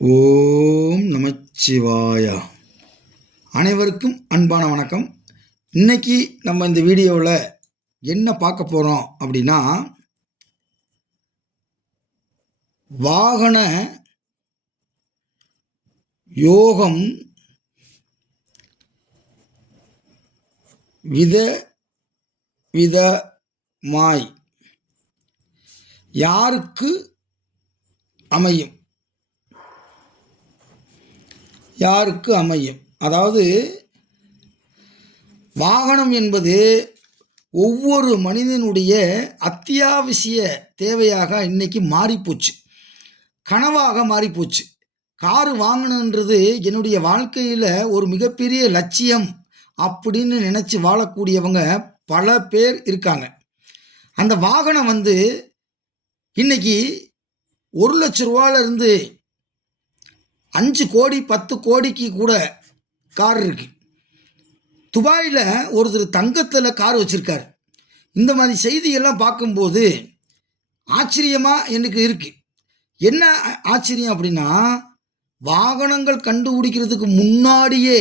ஓம் நமச்சிவாய. அனைவருக்கும் அன்பான வணக்கம். இன்னைக்கு நம்ம இந்த வீடியோவில் என்ன பார்க்க போகிறோம் அப்படின்னா வாகன யோகம் வித விதமாய் யாருக்கு அமையும்? யாருக்கு அமையும்? அதாவது வாகனம் என்பது ஒவ்வொரு மனிதனுடைய அத்தியாவசிய தேவையாக இன்னைக்கு மாறிப்போச்சு. கனவாக மாறிப்போச்சு. காரு வாங்கணுன்றது என்னுடைய வாழ்க்கையில் ஒரு மிகப்பெரிய லட்சியம் அப்படின்னு நினச்சி வாழக்கூடியவங்க பல பேர் இருக்காங்க. அந்த வாகனம் வந்து இன்றைக்கி ஒரு லட்ச ரூபாயிலிருந்து அஞ்சு கோடி பத்து கோடிக்கு கூட கார் இருக்கு. துபாயில் ஒருத்தர் தங்கத்தில் கார் வச்சுருக்கார். இந்த மாதிரி செய்தியெல்லாம் பார்க்கும்போது ஆச்சரியமாக எனக்கு இருக்குது என்ன ஆச்சரியம் அப்படின்னா வாகனங்கள் கண்டுபிடிக்கிறதுக்கு முன்னாடியே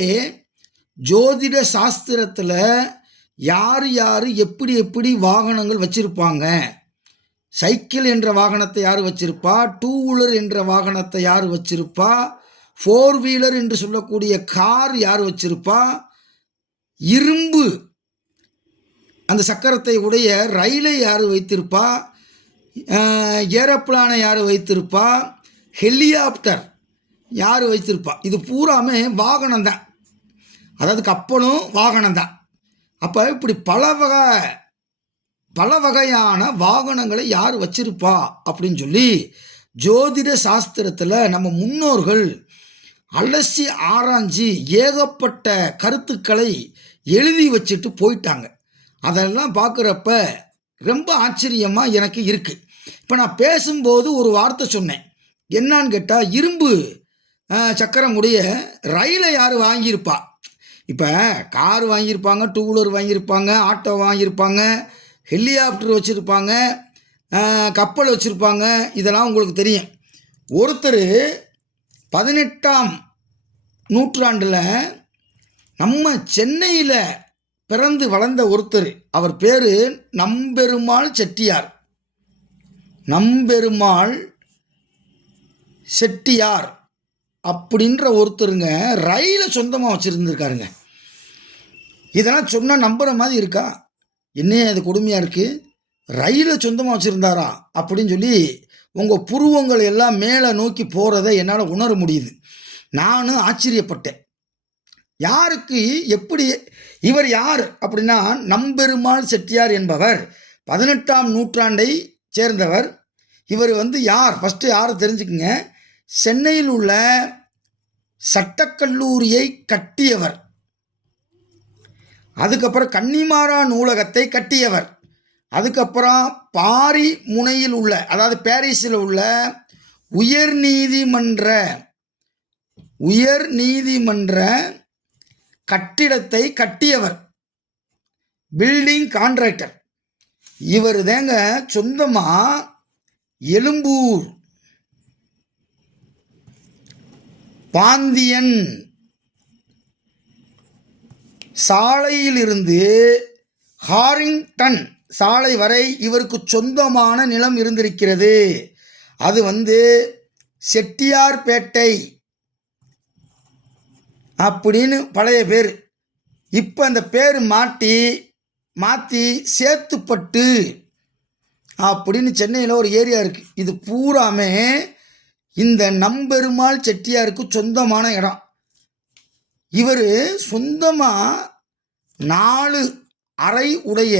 ஜோதிட சாஸ்திரத்தில் யார் யார் எப்படி எப்படி வாகனங்கள் வச்சுருப்பாங்க? சைக்கிள் என்ற வாகனத்தை யார் வச்சுருப்பா? டூ வீலர் என்ற வாகனத்தை யார் வச்சுருப்பா? ஃபோர் வீலர் என்று சொல்லக்கூடிய கார் யார் வச்சிருப்பா? இரும்பு. அந்த சக்கரத்தை உடைய ரயிலை யார் வைத்திருப்பா? ஏரோப்ளானை யார் வைத்திருப்பா? ஹெலிகாப்டர் யார் வைத்திருப்பா? இது பூராமே வாகனம் தான். அதாவது கப்பலும் வாகனம் தான். அப்போ இப்படி பல வகை பல வகையான வாகனங்களை யார் வச்சிருப்பா? அப்படின்னு சொல்லி ஜோதிட சாஸ்திரத்தில் நம்ம முன்னோர்கள் அலசி ஆராய்ஞ்சி ஏகப்பட்ட கருத்துக்களை எழுதி வச்சுட்டு போயிட்டாங்க. அதெல்லாம் பார்க்குறப்ப ரொம்ப ஆச்சரியமாக எனக்கு இருக்குது இப்போ நான் பேசும்போது ஒரு வார்த்தை சொன்னேன். என்னான்னு கேட்டால் இரும்பு சக்கரமுடைய ரயிலை யார் வாங்கியிருப்பா? இப்போ கார் வாங்கியிருப்பாங்க டூ வீலர் வாங்கியிருப்பாங்க ஆட்டோ வாங்கியிருப்பாங்க ஹெலிகாப்டர் வச்சுருப்பாங்க கப்பல் வச்சுருப்பாங்க இதெல்லாம் உங்களுக்கு தெரியும். ஒருத்தர் பதினெட்டாம் நூற்றாண்டில் நம்ம சென்னையில் பிறந்து வளர்ந்த ஒருத்தர். அவர் பேர் நம்பெருமாள் செட்டியார். நம்பெருமாள் செட்டியார் அப்படின்ற ஒருத்தருங்க ரயிலை சொந்தமாக வச்சுருந்துருக்காருங்க. இதெல்லாம் சொன்னால் நம்புகிற மாதிரி இருக்கா? என்னைய அது கொடுமையாக இருக்குது ரயிலை சொந்தமாக வச்சுருந்தாரா? அப்படின்னு சொல்லி உங்கள் புருவங்கள் எல்லாம் மேலே நோக்கி போகிறத என்னால் உணர முடியுது. நானும் ஆச்சரியப்பட்டேன். யாருக்கு எப்படி இவர் யார் அப்படின்னா நம்பெருமாள் செட்டியார் என்பவர் பதினெட்டாம் நூற்றாண்டை சேர்ந்தவர். இவர் வந்து யார்? ஃபஸ்ட்டு யார் தெரிஞ்சுக்குங்க. சென்னையில் உள்ள சட்டக்கல்லூரியை கட்டியவர். அதுக்கப்புறம் கன்னிமாரா நூலகத்தை கட்டியவர். அதுக்கப்புறம் பாரி முனையில் உள்ள அதாவது பாரிஸில் உள்ள உயர் நீதிமன்ற உயர் நீதிமன்ற கட்டிடத்தை கட்டியவர் பில்டிங் கான்ட்ராக்டர் இவர் தேங்க சொந்தமாக எழும்பூர் பாந்தியன் சாலையிலிருந்து ஹாரிங்டன் சாலை வரை இவருக்கு சொந்தமான நிலம் இருந்திருக்கிறது. அது வந்து செட்டியார்பேட்டை. அப்படின்னு பழைய பேர். இப்போ அந்த பேர் மாட்டி மாற்றி சேத்துப்பட்டு அப்படின்னு சென்னையில் ஒரு ஏரியா இருக்குது இது பூராமே இந்த நம்பெருமாள் செட்டியாருக்கு சொந்தமான இடம். இவர் சொந்தமாக நாலு அறை உடைய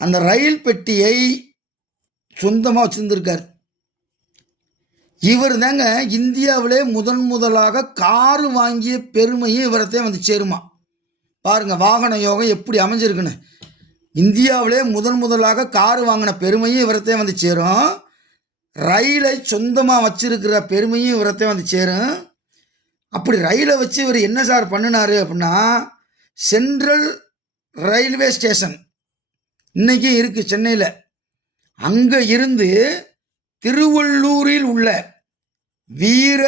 அந்த ரயில் பெட்டியை சொந்தமாக வச்சுருந்துருக்கார். இவர் தாங்க இந்தியாவிலே முதன் முதலாக காரு வாங்கிய பெருமையும் இவரத்தையும் வந்து சேருமா. பாருங்கள் வாகன யோகம் எப்படி அமைஞ்சிருக்குன்னு. இந்தியாவிலே முதன் முதலாக காரு வாங்கின பெருமையும் இவரத்தே வந்து சேரும். ரயிலை சொந்தமாக வச்சிருக்கிற பெருமையும் இவரத்தையும் வந்து சேரும். அப்படி ரயிலை வச்சு இவர் என்ன சார் பண்ணினாரு அப்படின்னா சென்ட்ரல் ரயில்வே ஸ்டேஷன் இன்றைக்கும் இருக்குது சென்னையில். அங்கே இருந்து திருவள்ளூரில் உள்ள வீர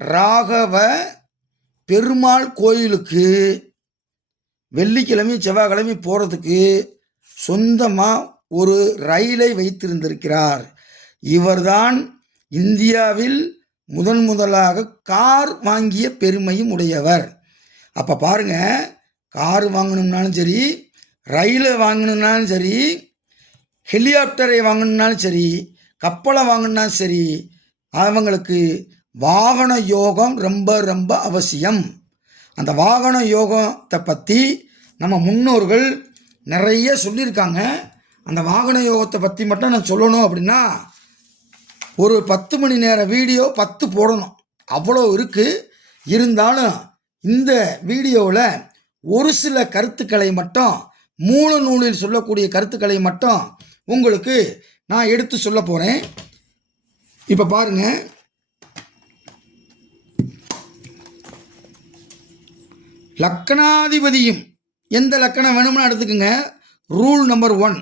ராகவ பெருமாள் கோயிலுக்கு வெள்ளிக்கிழமை செவ்வாய்க்கிழமை போகிறதுக்கு சொந்தமாக ஒரு ரயிலை வைத்திருந்திருக்கிறார். இவர்தான் இந்தியாவில் முதன் முதலாக கார் வாங்கிய பெருமையும் உடையவர். அப்போ பாருங்க கார் வாங்கணும்னாலும் சரி ரயிலை வாங்கணும்னாலும் சரி ஹெலிகாப்டரை வாங்கணும்னாலும் சரி கப்பலை வாங்கணும்னாலும் சரி அவங்களுக்கு வாகன யோகம் ரொம்ப ரொம்ப அவசியம். அந்த வாகன யோகத்தை பற்றி நம்ம முன்னோர்கள் நிறைய சொல்லியிருக்காங்க. அந்த வாகன யோகத்தை பற்றி மட்டும் நான் சொல்லணும் அப்படின்னா ஒரு பத்து மணி நேர வீடியோ பத்து போடணும். அவ்வளோ இருக்குது இருந்தாலும் இந்த வீடியோவில் ஒரு சில கருத்துக்களை மட்டும் மூல நூலில் சொல்லக்கூடிய கருத்துக்களை மட்டும் உங்களுக்கு நான் எடுத்து சொல்ல போகிறேன் இப்போ பாருங்கள் லக்கணாதிபதியும் எந்த லக்கணம் வேணும்னு எடுத்துக்கோங்க. ரூல் நம்பர் ஒன்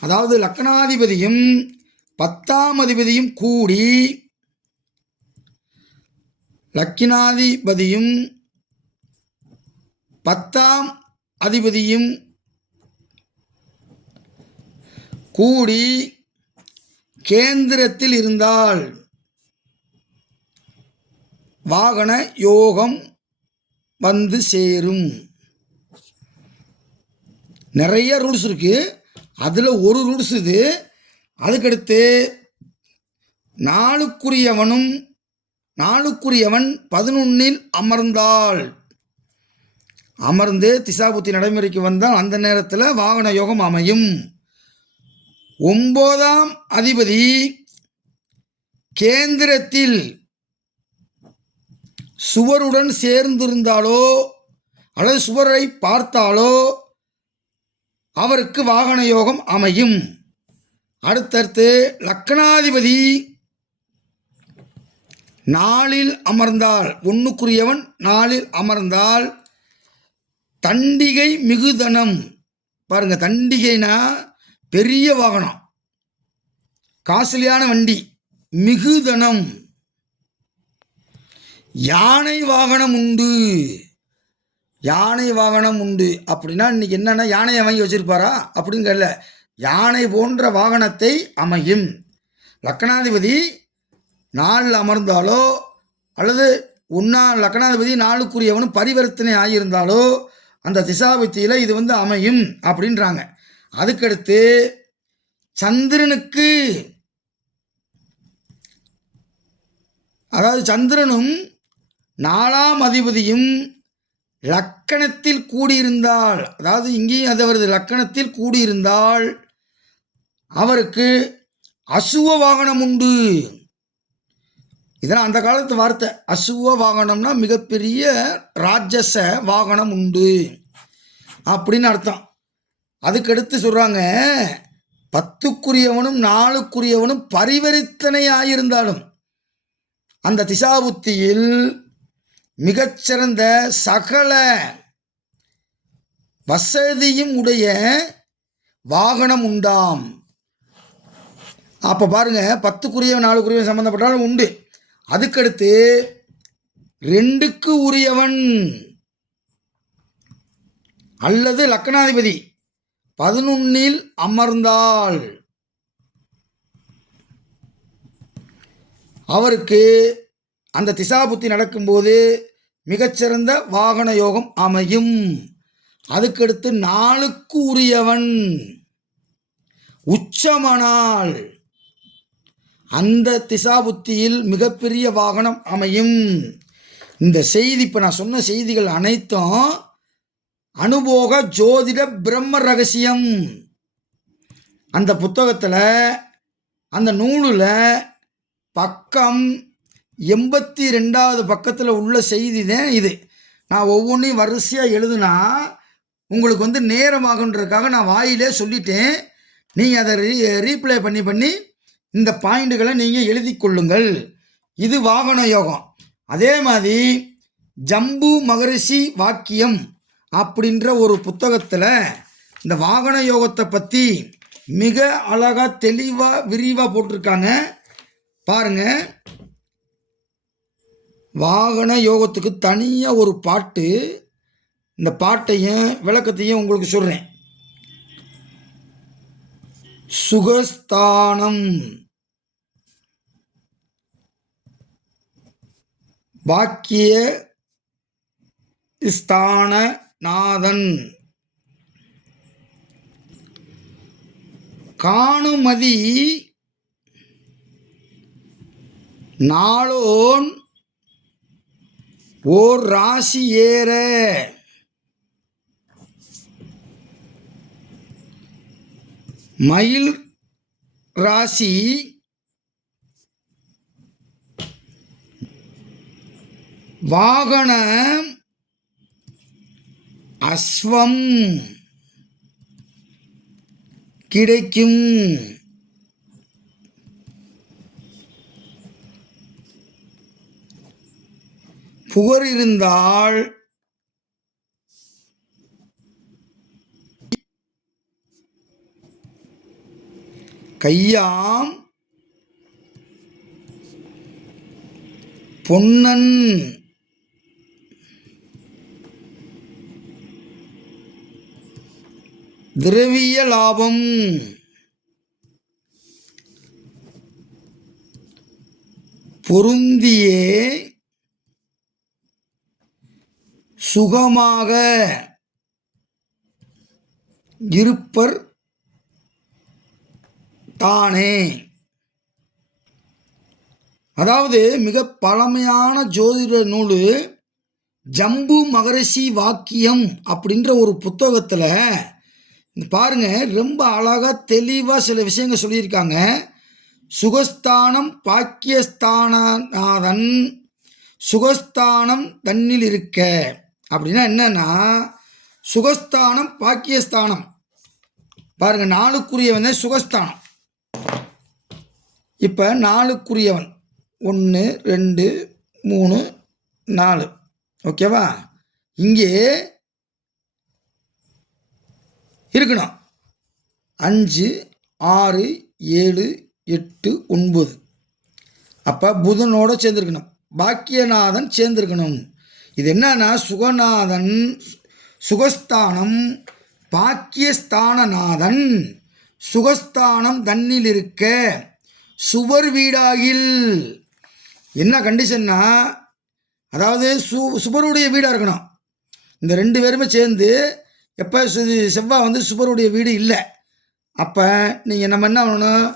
அதாவது லக்கணாதிபதியும் பத்தாம் அதிபதியும் கூடி லக்கினாதிபதியும் பத்தாம் அதிபதியும் கூடி கேந்திரத்தில் இருந்தால் வாகன யோகம் வந்து சேரும். நிறைய ரூல்ஸ் இருக்குது அதில் ஒரு ரூல்ஸ் இது. அதுக்கடுத்து நாளுக்குரியவனும் நாளுக்குரியவன் பதினொன்னில் அமர்ந்தால் அமர்ந்து திசாபுத்தி நடைமுறைக்கு வந்தால் அந்த நேரத்தில் வாகன யோகம் அமையும். ஒன்பதாம் அதிபதி கேந்திரத்தில் சுவருடன் சேர்ந்திருந்தாலோ அல்லது சுவரை பார்த்தாலோ அவருக்கு வாகன யோகம் அமையும். அடுத்தடுத்து லக்கணாதிபதி நாளில் அமர்ந்தால் ஒன்றுக்குரியவன் நாளில் அமர்ந்தால் தண்டிகை மிகுதனம். பாருங்கள் தண்டிகைனா பெரிய வாகனம். காஸ்ட்லியான வண்டி மிகுதனம். யானை வாகனம் உண்டு. யானை வாகனம் உண்டு. அப்படின்னா இன்னைக்கு என்னென்னா யானையை வாங்கி வச்சிருப்பாரா? அப்படின்னு கேட்கல யானை போன்ற வாகனத்தை அமையும். லக்கணாதிபதி நாளில் அமர்ந்தாலோ அல்லது ஒன்றா லக்கணாதிபதி நாளுக்குரியவனும் பரிவர்த்தனை ஆகியிருந்தாலோ அந்த திசாபத்தியில் இது வந்து அமையும் அப்படின்றாங்க. அதுக்கடுத்து சந்திரனுக்கு. அதாவது சந்திரனும் நாலாம் அதிபதியும் லக்கணத்தில் கூடியிருந்தால் அதாவது இங்கேயும் அது அவரது லக்கணத்தில் கூடியிருந்தால் அவருக்கு அசுவ வாகனம் உண்டு. இதெல்லாம் அந்த காலத்து வார்த்தை. அசுவ வாகனம்னா மிகப்பெரிய ராட்சச வாகனம் உண்டு. அப்படின்னு அர்த்தம். அதுக்கடுத்து சொல்கிறாங்க பத்துக்குரியவனும் நாளுக்குரியவனும் பரிவர்த்தனையாயிருந்தாலும் அந்த திசாபுத்தியில் மிகச்சிறந்த சகல வசதியும் உடைய வாகனம் உண்டாம். அப்போ பாருங்க பத்துக்குரியவன் நாளுக்குரிய சம்மந்தப்பட்டாலும் உண்டு. அதுக்கடுத்து ரெண்டுக்கு உரியவன் அல்லது லக்கணாதிபதி. பதினொன்னில் அமர்ந்தாள். அவருக்கு அந்த திசாபுத்தி நடக்கும்போது மிகச்சிறந்த வாகன யோகம் அமையும். அதுக்கடுத்து நாளுக்கு உரியவன். உச்சமனால் அந்த திசாபுத்தியில் மிகப்பெரிய வாகனம் அமையும். இந்த செய்தி இப்போ நான் சொன்ன செய்திகள் அனைத்தும் அனுபோக ஜோதிட பிரம்ம ரகசியம். அந்த புத்தகத்தில் அந்த நூலில் பக்கம் எண்பத்தி ரெண்டாவது பக்கத்தில் உள்ள செய்தி தான் இது. நான் ஒவ்வொன்றையும் வரிசையாக எழுதுனா உங்களுக்கு வந்து நேரமாகன்றதுக்காக நான் வாயிலே சொல்லிட்டேன். நீங்கள் அதை ரீ ரீப்ளே பண்ணி பண்ணி இந்த பாயிண்ட்டுகளை நீங்கள் எழுதி கொள்ளுங்கள். இது வாகன யோகம். அதே மாதிரி ஜம்பு மகரிஷி வாக்கியம். அப்படின்ற ஒரு புத்தகத்தில் இந்த வாகன யோகத்தை பற்றி மிக அழகாக தெளிவாக விரிவாக போட்டிருக்காங்க. பாருங்க. வாகன யோகத்துக்கு தனியாக ஒரு பாட்டு. இந்த பாட்டையும் விளக்கத்தையும் உங்களுக்கு சொல்கிறேன் சுகஸ்தானம். பாக்கிய ஸ்தான நாதன். காணுமதி நாளோன் ஓர் ராசி ஏற. மயில் ராசி வாகனம் அஸ்வம் கிடைக்கும். புகர் இருந்தால் கையாம் பொன்னன் திரவிய லாபம். பொருந்தியே சுகமாக இருப்பர் தானே. அதாவது மிக பழமையான ஜோதிட நூல் ஜம்பு மகரிஷி வாக்கியம் அப்படின்ற ஒரு புத்தகத்தில் பாருங்க ரொம்ப அழகாக தெளிவாக சில விஷயங்கள் சொல்லியிருக்காங்க. சுகஸ்தானம் பாக்கியஸ்தானநாதன் சுகஸ்தானம் தன்னில் இருக்க. அப்படின்னா என்னன்னா சுகஸ்தானம் பாக்கியஸ்தானம். பாருங்க நாளுக்குரியவன் தான் சுகஸ்தானம். இப்போ நாளுக்குரியவன் ஒன்று ரெண்டு மூணு நாலு. ஓகேவா? இங்கே இருக்கணும். அஞ்சு ஆறு ஏழு எட்டு ஒன்பது. அப்போ புதனோடு சேர்ந்துருக்கணும். பாக்கியநாதன் சேர்ந்துருக்கணும். இது என்னன்னா சுகநாதன் சுகஸ்தானம் பாக்கியஸ்தானநாதன். சுகஸ்தானம் தன்னில் இருக்க சுவர் வீடாகில். என்ன கண்டிஷன்னா அதாவது சு சுபருடைய வீடாக இருக்கணும். இந்த ரெண்டு பேருமே சேர்ந்து எப்போ செவ்வாய் வந்து சுபருடைய வீடு இல்லை. அப்போ நீங்கள் நம்ம என்ன பண்ணணும்?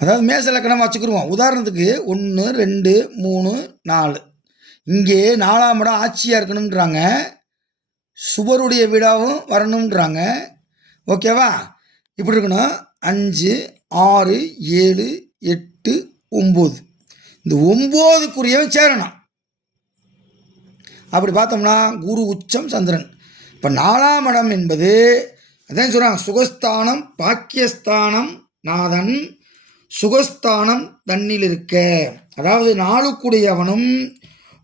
அதாவது மேச இலக்கணமாக வச்சுக்கிருவோம். உதாரணத்துக்கு ஒன்று ரெண்டு மூணு நாலு. இங்கே நாலாம் இடம் ஆட்சியாக இருக்கணுன்றாங்க சுபருடைய வீடாகவும் வரணுன்றாங்க ஓகேவா? இப்படி இருக்கணும். அஞ்சு ஆறு ஏழு எட்டு ஒம்பது. இந்த ஒம்போதுக்குரியவன் சேரணும். அப்படி பார்த்தோம்னா குரு உச்சம் சந்திரன். இப்போ நாலாம் இடம் என்பது அதான் சொல்கிறாங்க சுகஸ்தானம் பாக்கியஸ்தானம் நாதன் சுகஸ்தானம் தன்னில் இருக்க. அதாவது நாலுக்குடையவனும்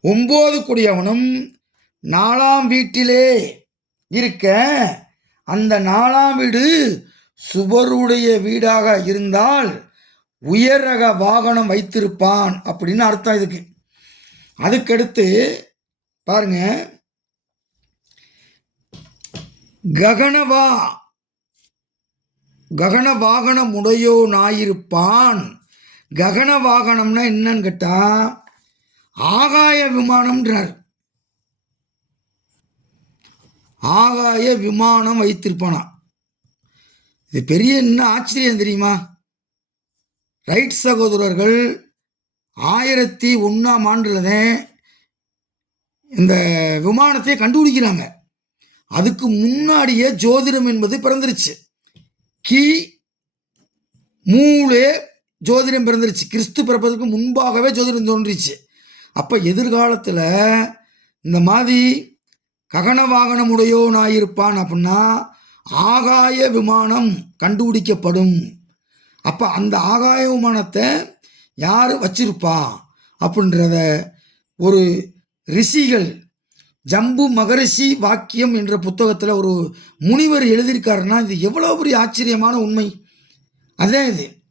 ஒம்பது குடியவனும் நாலாம் வீட்டிலே இருக்க. அந்த நாலாம் வீடு சுபருடைய வீடாக இருந்தால் உயர் ரக வாகனம் வைத்திருப்பான் அப்படின்னு அர்த்தம் இதுக்கு. அதுக்கடுத்து பாருங்க. ககனவா. ககன வாகனம் உடையோ நாயிருப்பான் ககன வாகனம்னா என்னன்னு கேட்டா ஆகாய விமானம்ன்றார். ஆகாய விமானம் வைத்திருப்பானா. இது பெரிய என்ன ஆச்சரியம் தெரியுமா? ரைட் சகோதரர்கள் ஆயிரத்தி ஒன்றாம் ஆண்டில் தான் இந்த விமானத்தையே கண்டுபிடிக்கிறாங்க. அதுக்கு முன்னாடியே ஜோதிடம் என்பது பிறந்துருச்சு. கி மூலே ஜோதிடம் பிறந்துருச்சு. கிறிஸ்து பிறப்பதற்கு முன்பாகவே ஜோதிடம் தோன்றிச்சு. அப்போ எதிர்காலத்தில் இந்த மாதிரி ககன வாகனம் உடையோனாயிருப்பான் அப்படின்னா ஆகாய விமானம் கண்டுபிடிக்கப்படும். அப்போ அந்த ஆகாய விமானத்தை யார் வச்சிருப்பா? அப்படின்றத ஒரு ரிஷிகள். ஜம்பு மகரிஷி வாக்கியம் என்ற புத்தகத்தில் ஒரு முனிவர் எழுதியிருக்காருன்னா இது எவ்வளோ பெரிய ஆச்சரியமான உண்மை. அதான் இது.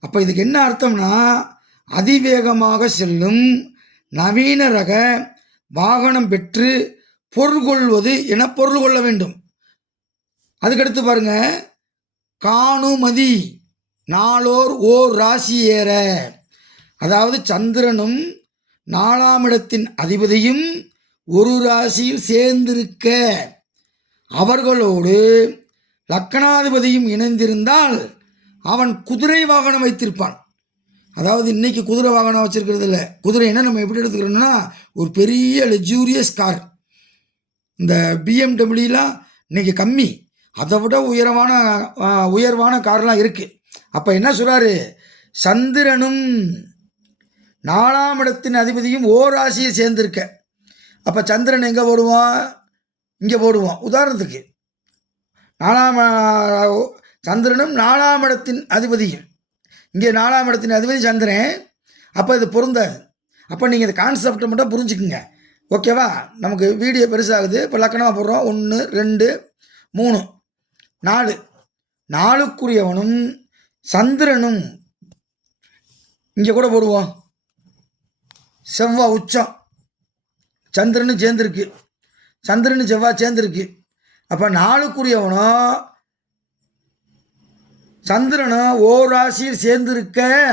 அப்போ இதுக்கு என்ன அர்த்தம்னா அதிவேகமாக செல்லும் நவீன ரக வாகனம் பெற்று பொருள் கொள்வது என பொருள் கொள்ள வேண்டும். அதுக்கடுத்து பாருங்க காணுமதி நாளோர் ஓர் ராசி ஏற. அதாவது சந்திரனும் நாலாம் இடத்தின் அதிபதியும் ஒரு ராசியில் சேர்ந்திருக்க அவர்களோடு லக்கணாதிபதியும் இணைந்திருந்தால் அவன் குதிரை வாகனம் வைத்திருப்பான். அதாவது இன்னைக்கு குதிரை வாகனம் வச்சிருக்கிறது இல்லை. குதிரைன்னா நம்ம எப்படி எடுத்துக்கிறோம்னா ஒரு பெரிய லெக்ஸூரியஸ் கார் இந்த பிஎம்டபிள்யூலாம் இன்னைக்கு கம்மி. அதை விட உயரமான உயர்வான கார்லாம் இருக்குது அப்போ என்ன சொல்கிறாரு சந்திரனும் நாலாம் இடத்தின் அதிபதியும் ஓர் சேர்ந்திருக்க. அப்போ சந்திரன் எங்கே போடுவான்? இங்கே போடுவான். உதாரணத்துக்கு நாலாம் சந்திரனும் நாலாம் இடத்தின் அதிபதியும். இங்கே நாலாம் இடத்தின் அதிபதி சந்திரன். அப்போ இது பொருந்தாது. அப்போ நீங்கள் இந்த கான்செப்டை மட்டும் புரிஞ்சுக்குங்க. ஓகேவா நமக்கு வீடியோ பெருசாகுது. இப்போ லக்கணமாக போடுறோம். ஒன்று ரெண்டு மூணு நாலு. நாலுக்குரியவனும் சந்திரனும் இங்கே கூட போடுவோம். செவ்வாய் உச்சம். சந்திரனும் சேர்ந்துருக்கு. சந்திரனு செவ்வாய் சேர்ந்துருக்கு. அப்போ நாளுக்குரியவனும் சந்திரனும் ஓராசியில் ராசியில் சேர்ந்திருக்க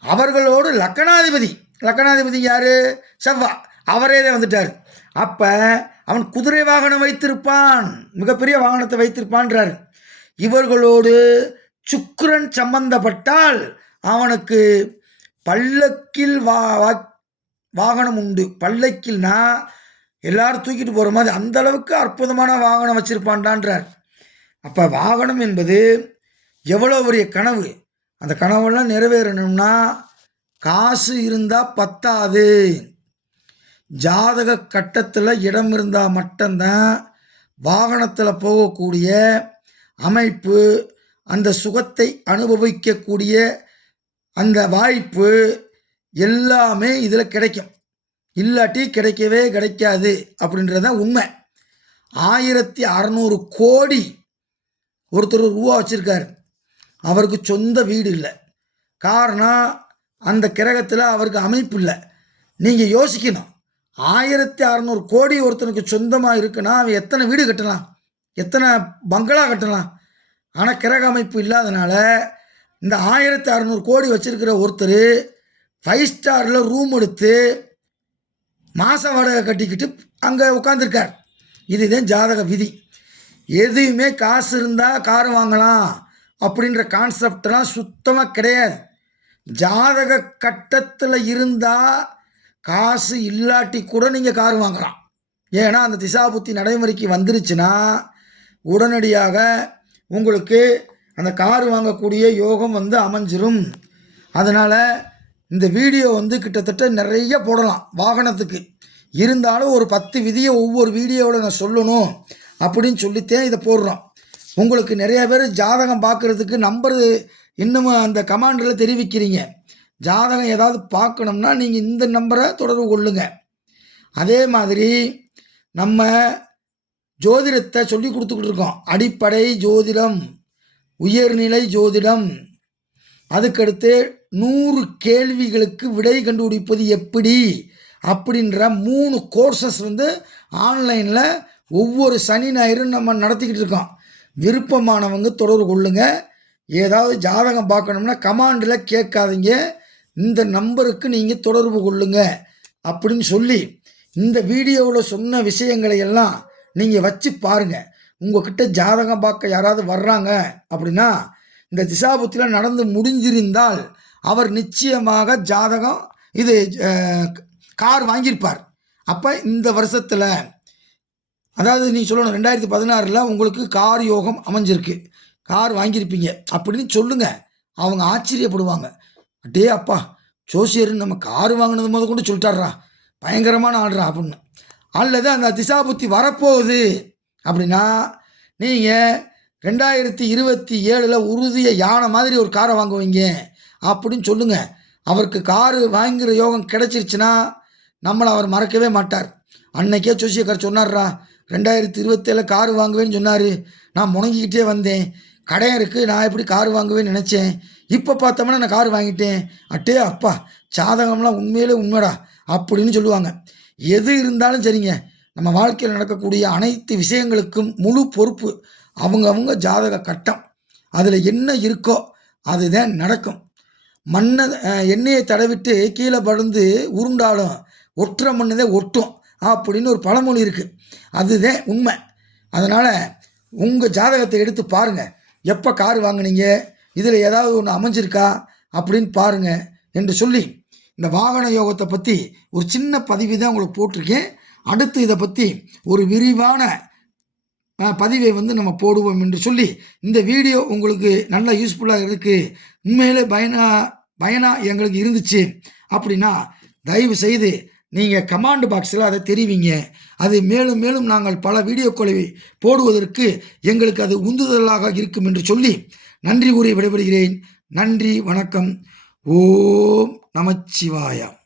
அவர்களோடு லக்கணாதிபதி. லக்கணாதிபதி யார்? செவ்வா. அவரே தான் வந்துட்டார். அப்போ அவன் குதிரை வாகனம் வைத்திருப்பான். மிகப்பெரிய வாகனத்தை வைத்திருப்பான்றார். இவர்களோடு சுக்கிரன் சம்பந்தப்பட்டால் அவனுக்கு பல்லக்கில் வா வா- வாகனம் உண்டு. பல்லைக்கில்னா எல்லாரும் தூக்கிட்டு போகிற மாதிரி அந்த அளவுக்கு அற்புதமான வாகனம் வச்சுருப்பான்டான்றார். அப்போ வாகனம் என்பது எவ்வளோ பெரிய கனவு. அந்த கனவெல்லாம் நிறைவேறணும்னா காசு இருந்தால் பத்தாது. ஜாதக கட்டத்தில் இடம் இருந்தால் மட்டும்தான் வாகனத்தில் போகக்கூடிய அமைப்பு அந்த சுகத்தை அனுபவிக்கக்கூடிய அந்த வாய்ப்பு எல்லாமே இதில் கிடைக்கும். இல்லாட்டி கிடைக்கவே கிடைக்காது அப்படின்றது தான் உண்மை. ஆயிரத்தி அறநூறு கோடி ஒருத்தர் ரூபா வச்சுருக்காரு. அவருக்கு சொந்த வீடு இல்லை. காரணம் அந்த கிரகத்தில் அவருக்கு அமைப்பு இல்லை. நீங்கள் யோசிக்கணும். ஆயிரத்தி அறநூறு கோடி ஒருத்தனுக்கு சொந்தமாக இருக்குன்னா அவன் எத்தனை வீடு கட்டலாம்? எத்தனை பங்களா கட்டலாம்? ஆனால் கிரக அமைப்பு இல்லாதனால இந்த ஆயிரத்தி அறநூறு கோடி வச்சுருக்கிற ஒருத்தர் ஃபைவ் ஸ்டாரில் ரூம் எடுத்து மாத வாடகை கட்டிக்கிட்டு அங்கே உட்காந்துருக்கார் இதுதான் ஜாதக விதி. எதுவுமே காசு இருந்தால் கார் வாங்கலாம் அப்படின்ற கான்செப்டெலாம் சுத்தமாக கிடையாது. ஜாதக கட்டத்தில் இருந்தால் காசு இல்லாட்டி கூட நீங்கள் கார் வாங்கலாம். ஏன்னா அந்த திசாபுத்தி நடைமுறைக்கு வந்துருச்சுன்னா உடனடியாக உங்களுக்கு அந்த கார் வாங்கக்கூடிய யோகம் வந்து அமைஞ்சிரும். அதனால் இந்த வீடியோ வந்து கிட்டத்தட்ட நிறைய போடலாம் வாகனத்துக்கு. இருந்தாலும் ஒரு பத்து விதியை ஒவ்வொரு வீடியோவில் நான் சொல்லணும் அப்படின்னு சொல்லித்தேன் இதை போடுறோம். உங்களுக்கு நிறைய பேர் ஜாதகம் பார்க்குறதுக்கு நம்பர் இன்னும் அந்த கமாண்டில் தெரிவிக்கிறீங்க. ஜாதகம் ஏதாவது பார்க்கணும்னா நீங்கள் இந்த நம்பரை தொடர்பு கொள்ளுங்க. அதே மாதிரி நம்ம ஜோதிடத்தை சொல்லி கொடுத்துக்கிட்டு இருக்கோம். அடிப்படை ஜோதிடம் உயர்நிலை ஜோதிடம். அதுக்கடுத்து நூறு கேள்விகளுக்கு விடை கண்டுபிடிப்பது எப்படி? அப்படின்ற மூணு கோர்சஸ் வந்து ஆன்லைனில் ஒவ்வொரு சனி ஞாயிறும் நம்ம நடத்திக்கிட்டு இருக்கோம். விருப்பமானவங்க தொடர்பு கொள்ளுங்க. ஏதாவது ஜாதகம் பார்க்கணும்னா கமாண்டில் கேட்காதீங்க. இந்த நம்பருக்கு நீங்கள் தொடர்பு கொள்ளுங்க. அப்படின்னு சொல்லி இந்த வீடியோவில் சொன்ன விஷயங்களை எல்லாம் நீங்கள் வச்சு பாருங்கள் உங்ககிட்ட ஜாதகம் பார்க்க யாராவது வர்றாங்க அப்படின்னா இந்த திசாபுத்தியில் நடந்து முடிஞ்சிருந்தால் அவர் நிச்சயமாக ஜாதகம் இது கார் வாங்கியிருப்பார். அப்போ இந்த வருஷத்தில் அதாவது நீ சொல்லணும் ரெண்டாயிரத்தி பதினாறில் உங்களுக்கு கார் யோகம் அமைஞ்சிருக்கு. கார் வாங்கியிருப்பீங்க. அப்படின்னு சொல்லுங்கள் அவங்க ஆச்சரியப்படுவாங்க. அடே அப்பா ஜோசியர் நம்ம கார் வாங்கினது முத கொண்டு சொல்லிட்டாரா பயங்கரமான ஆள்றா அப்படின்னு. அல்லது அந்த திசாபுத்தி வரப்போகுது அப்படின்னா நீங்கள் ரெண்டாயிரத்தி இருபத்தி ஏழில் உறுதிய யானை மாதிரி ஒரு காரை வாங்குவீங்க. அப்படின்னு சொல்லுங்கள் அவருக்கு காரு வாங்குகிற யோகம் கிடைச்சிருச்சுன்னா நம்மளை அவர் மறக்கவே மாட்டார். அன்னைக்கே ஜோசியக்கார் சொன்னார்ரா ரெண்டாயிரத்தி இருபத்தேழில் காரு வாங்குவேன்னு சொன்னார். நான் முணங்கிக்கிட்டே வந்தேன். கடன் இருக்குது நான் எப்படி கார் வாங்குவேன்னு நினச்சேன். இப்போ பார்த்தோம்னா நான் கார் வாங்கிட்டேன். அட்டே அப்பா ஜாதகம்லாம் உண்மையிலே உண்மைடா அப்படின்னு சொல்லுவாங்க. எது இருந்தாலும் சரிங்க. நம்ம வாழ்க்கையில் நடக்கக்கூடிய அனைத்து விஷயங்களுக்கும் முழு பொறுப்பு அவங்கவுங்க ஜாதக கட்டம். அதில் என்ன இருக்கோ அதுதான் நடக்கும். மண்ணை எண்ணெயை தடவிட்டு கீழே படுந்து உருண்டாலும் ஒட்டுற மண்ணு தான் ஒட்டும் அப்படின்னு ஒரு பழமொழி இருக்குது அதுதான் உண்மை. அதனால் உங்கள் ஜாதகத்தை எடுத்து பாருங்கள் எப்போ கார் வாங்குனீங்க? இதில் ஏதாவது ஒன்று அமைஞ்சிருக்கா? அப்படின்னு பாருங்கள் என்று சொல்லி இந்த வாகன யோகத்தை பற்றி ஒரு சின்ன பதிவு தான் உங்களுக்கு போட்டிருக்கேன். அடுத்து இதை பற்றி ஒரு விரிவான பதிவை வந்து நம்ம போடுவோம் என்று சொல்லி இந்த வீடியோ உங்களுக்கு நல்ல யூஸ்ஃபுல்லாக இருக்குது உண்மையிலே பயனா பயனா எங்களுக்கு இருந்துச்சு அப்படின்னா தயவு செய்து நீங்கள் கமாண்ட் பாக்ஸில் அதை தெரிவிங்க. அது மேலும் மேலும் நாங்கள் பல வீடியோக்களை போடுவதற்கு எங்களுக்கு அது உந்துதலாக இருக்கும் என்று சொல்லி நன்றி கூறி விடைபெறுகிறேன். நன்றி வணக்கம். ஓம் நமச்சிவாயா